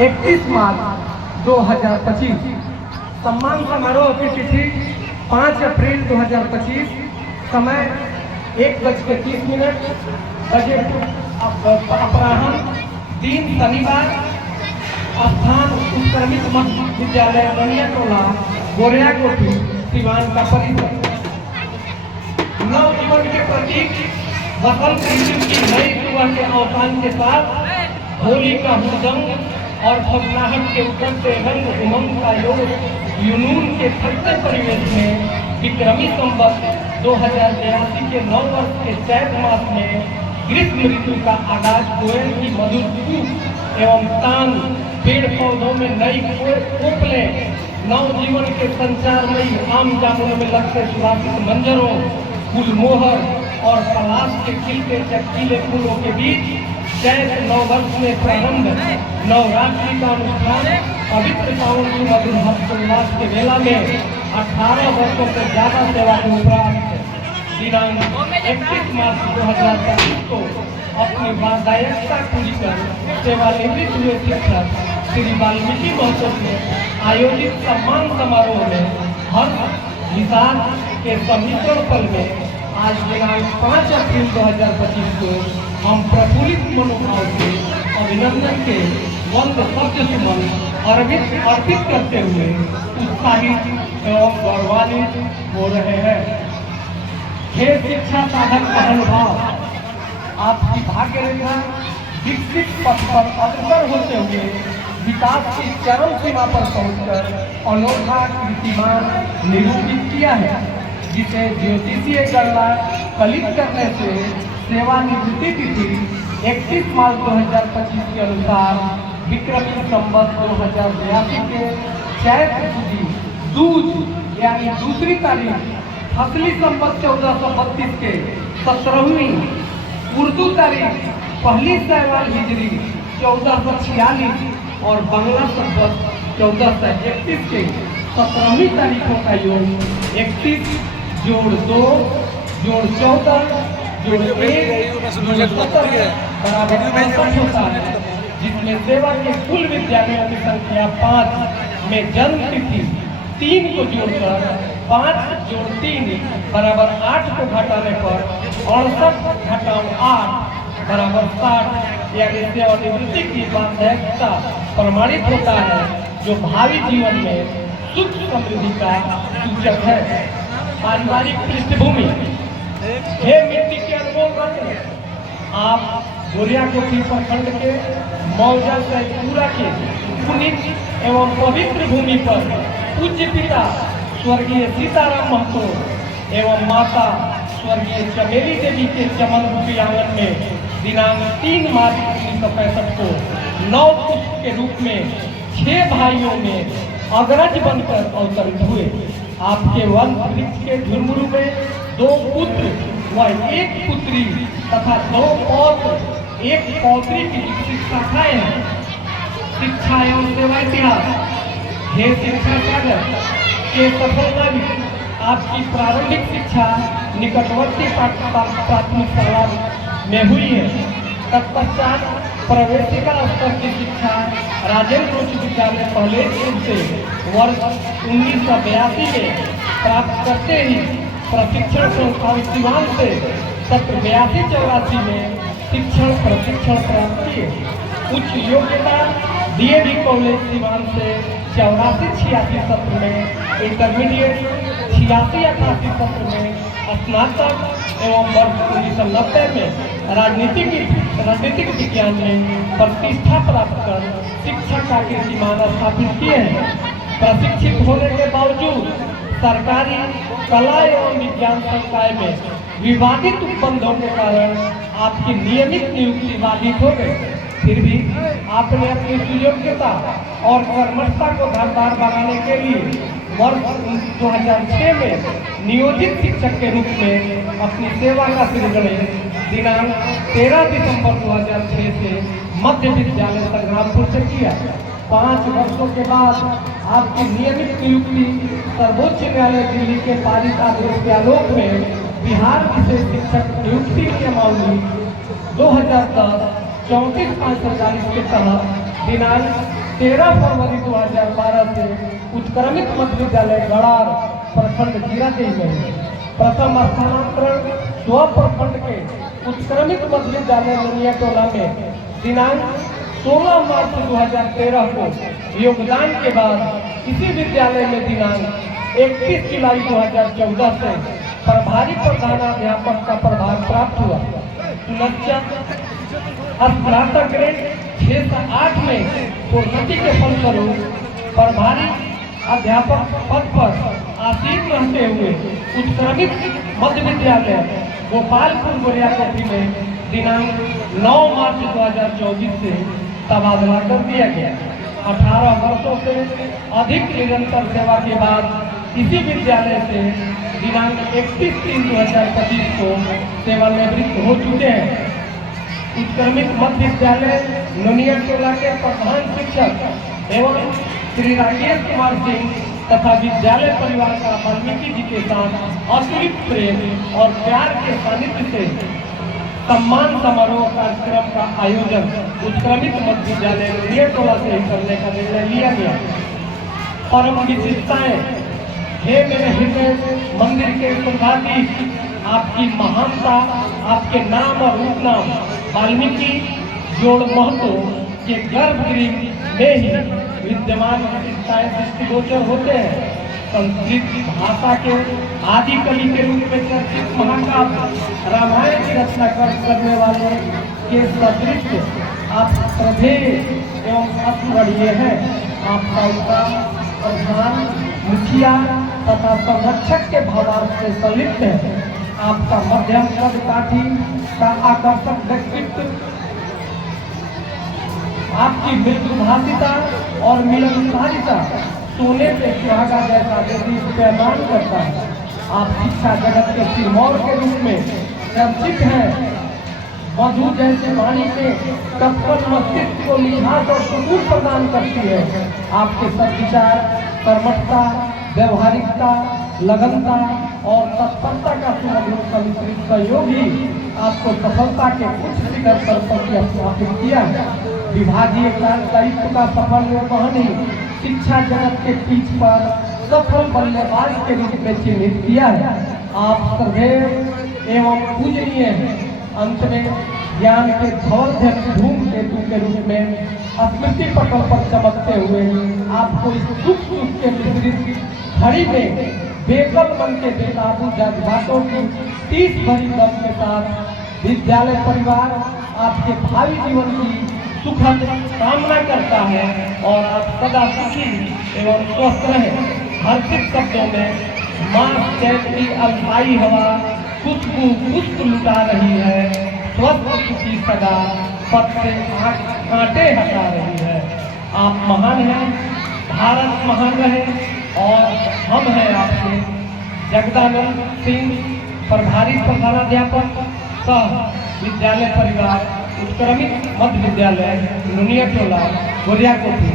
31 मार्च 2025। सम्मान समारोह की तिथि 5 अप्रैल 2025। समय 1:30 बजे अपराह्न। दिन शनिवार। स्थान उत्क्रमित मध्य विद्यालय रनिया टोला गोरिया कोठी सिवान का परिसर। नवजीवन के प्रतीक वसंत ऋतु की नई सुबह के अवसान के साथ होली का हुदंग और फगनाहट के उतरते रंग उमंग का योग यूनून के ठंडे परिवेश में विक्रमी संवत 2082 के नव वर्ष के चैत मास में ग्रीष्म ऋतु का आगाज कोयल की मधुर कूक एवं तान, पेड़ पौधों में नई कोपलें, नवजीवन के संचारमयी आम जामुन में लगते सुवासित मंजरों, गुलमोहर और पलाश के खिलते चटकीले फूलों के बीच चैत नववर्ष में प्रारंभ नवरात्रि का अनुष्ठान पवित्र सावन की मधुर हर्षोल्लास के मेला में 18 वर्षों से ज्यादा सेवा के उपरांत दिनांक 31 मार्च 2025 को अपनी वादायकता पूरी कर सेवानिवृत्त हुए शिक्षक श्री वाल्मीकि महतो ने आयोजित सम्मान समारोह में हर हिसाब के समीकरण पल में आज दिनांक 5 अप्रैल 2025 को हम प्रफुल्लित मनोभाव से अभिनंदन के वंद शब्द सुमन अर्पित करते हुए उत्साहित एवं गौरवान्वित हो रहे हैं। खेल शिक्षा साधक अनुभव आपकी भाग्य रेखा विकसित पथ पर अग्रसर होते हुए विकास की चरम सीमा पर पहुंचकर अनोखा कीर्तिमान निरूपित किया है, जिसे ज्योतिषीय गणना कलित करने से सेवानिवृत्ति तिथि 31 मार्च 2025 के अनुसार विक्रमी संवत 2082 के चैत सुदी दूज यानी दूसरी तारीख फसली संवत 1432 के 17वीं उर्दू तारीख पहली शैवाल हिजरी 1446 और बांग्ला संवत 1431 के 17वीं तारीखों का योग 31 जोड़ 2 जोड़ 14 जोड़ 1 जोड़ 17 बराबर 65 होता है, जिसमें सेवा के कुल विद्यालयों की संख्या 5 में जन्म तिथि 3 को जोड़कर 5 जोड़ 3 बराबर 8 को घटाने पर 68 घटाओ 8 बराबर 60 यानी सेवानिवृत्ति की बाध्यता प्रमाणित होता है, जो भावी जीवन में सुख समृद्धि का सूचक है। पारिवारिक पृष्ठभूमि। हे मिट्टी के अनमोल रत्न, आप गोरिया कोठी प्रखंड के मौजा सैदपुरा के पुनीत एवं पवित्र भूमि पर पूज्य पिता स्वर्गीय सीताराम महतो एवं माता स्वर्गीय चमेली देवी के चमन रूपी आंगन में दिनांक 3 मार्च 1965 को नव पुष्प के रूप में 6 भाइयों में अग्रज बनकर अवतरित हुए। आपके वंश वृक्ष के झुरमुरु में 2 पुत्र व 1 पुत्री तथा 2 पौत्र 1 पौत्री की विकसित शाखाएं हैं। शिक्षा एवं सेवा इतिहास। हे शिक्षा सागर के सफल नाविक, आपकी प्रारंभिक शिक्षा निकटवर्ती प्राथमिक शाला में हुई है। तत्पश्चात प्रवेशिका स्तर की शिक्षा राजेंद्र उच्च विद्यालय पहले से वर्ष 1982 में प्राप्त करते ही प्रशिक्षण संस्थान सिवान से सत्र 82-84 में शिक्षण प्रशिक्षण प्राप्त किए। उच्च योग्यता डीएवी कॉलेज सिवान से 84-86 सत्र में इंटरमीडिएट, 86-88 सत्र में स्नातक एवं वर्ष 1990 में राजनीतिक विज्ञान में प्रतिष्ठा प्राप्त कर शिक्षक का कीर्तिमान स्थापित किए हैं। प्रशिक्षित होने के बावजूद सरकारी कला एवं विज्ञान संकाय में विवादित उपबंधों के कारण आपकी नियमित नियुक्ति बाधित हो गई। फिर भी आपने अपनी सुयोग्यता और कर्मठता को धारदार बनाने के लिए वर्ष 2006 में नियोजित शिक्षक के रूप में अपनी सेवा का श्रीगणेश दिनांक 13 दिसंबर 2006 से मध्य विद्यालय संग्रामपुर से किया। 5 वर्षों के बाद आपकी नियमित नियुक्ति सर्वोच्च न्यायालय दिल्ली के पारित आदेश के आलोक में बिहार विशेष शिक्षक नियुक्ति नियमावली 2010 34/540 के तहत दिनांक 13 फरवरी 2012 से उत्क्रमित मध्य विद्यालय गड़ार प्रखंड जीरादेई में प्रथम स्थानांतरण स्व प्रखंड के उत्क्रमित मध्य विद्यालय ननिया टोला में दिनांक 16 मार्च 2013 को योगदान के बाद इसी विद्यालय में दिनांक 31 जुलाई 2014 से प्रभारी प्रधानाध्यापक का प्रभार प्राप्त हुआ। स्नातक ग्रेड 6 से 8 में प्रोन्नति के फलस्वरूप प्रभारी अध्यापक पद पर आसीन रहते हुए उत्क्रमित मध्य विद्यालय गोपालपुर गोरियाकोठी में दिनांक 9 मार्च 2024 से तबादला कर दिया गया। 18 वर्षों से अधिक निरंतर सेवा के बाद इसी विद्यालय से दिनांक 31/3/2025 को सेवानिवृत्त हो चुके हैं। उत्क्रमित मध्य विद्यालय नोनिया टोला के प्रधान शिक्षक एवं श्री राकेश कुमार सिंह तथा विद्यालय परिवार का वाल्मीकि जी के साथ अतुलित प्रेम और प्यार के सानिध्य से सम्मान समारोह कार्यक्रम का आयोजन उत्क्रमित मध्य विद्यालय नोनिया टोला से ही करने का निर्णय लिया गया। परम विशिष्टताएं, हे मेरे हृदय मंदिर के सुधाधीश, आपकी महानता, आपके नाम और उपनाम वाल्मीकि जोड़ महतो के गर्भगृह में ही विद्यमान विशिष्टताएं दृष्टिगोचर होते हैं। संस्कृत भाषा के आदि कवि के रूप में चर्चित महाकाव्य रामायण की रचना करने वाले के सदृश आप श्रद्धेय एवं अस्मरणीय हैं। आपका उनका प्रधान मुखिया तथा संरक्षक के भावार्थ से संलिप्त है। आपका मध्यम कद काठी का आकर्षक व्यक्तित्व, आपकी मृदुभाषिता और मिलनसारिता सोने पे सुहागा जैसा देश पैमान करता है। आप शिक्षा जगत के सिरमौर के रूप में चर्चित हैं। मधु जैसे वाणी के तत्पर मस्तिष्क को मिठास और सुकून प्रदान करती है। आपके सद्विचार, कर्मठता, व्यवहारिकता, लगनता और तत्परता का सुमधुर सम्मिश्रित सहयोग ही आपको सफलता के उच्च शिखर पर स्थापित किया है। विभागीय दायित्व का सफल निर्वहन ही शिक्षा जगत के पीठ पर सफल बल्लेबाज के रूप में चिन्हित किया है। आप श्रद्धेय एवं पूजनीय हैं। अंत में ज्ञान के धौल धूमकेतु के रूप में स्मृति पटल पर चमकते हुए आपको इस दुख सुख के मिश्रित घड़ी में बेकल मन के बेकाबू जज्बातों की 30 भरी दम के साथ विद्यालय परिवार आपके भावी जीवन की सुखद कामना करता है और आप सदा सुखी एवं स्वस्थ रहें। हर्षित शब्दों में माँ चैत की अल्पाई हवा खुशबू पुष्प लुटा रही है। स्वस्थ सुखी सदा पद से कांटे हटा रही है। आप महान हैं, भारत महान रहे और हम हैं आपके जगदानंद सिंह, प्रभारी प्रधानाध्यापक सह विद्यालय परिवार उत्क्रमित मध्य विद्यालय नोनिया टोला गोरियाकोठी।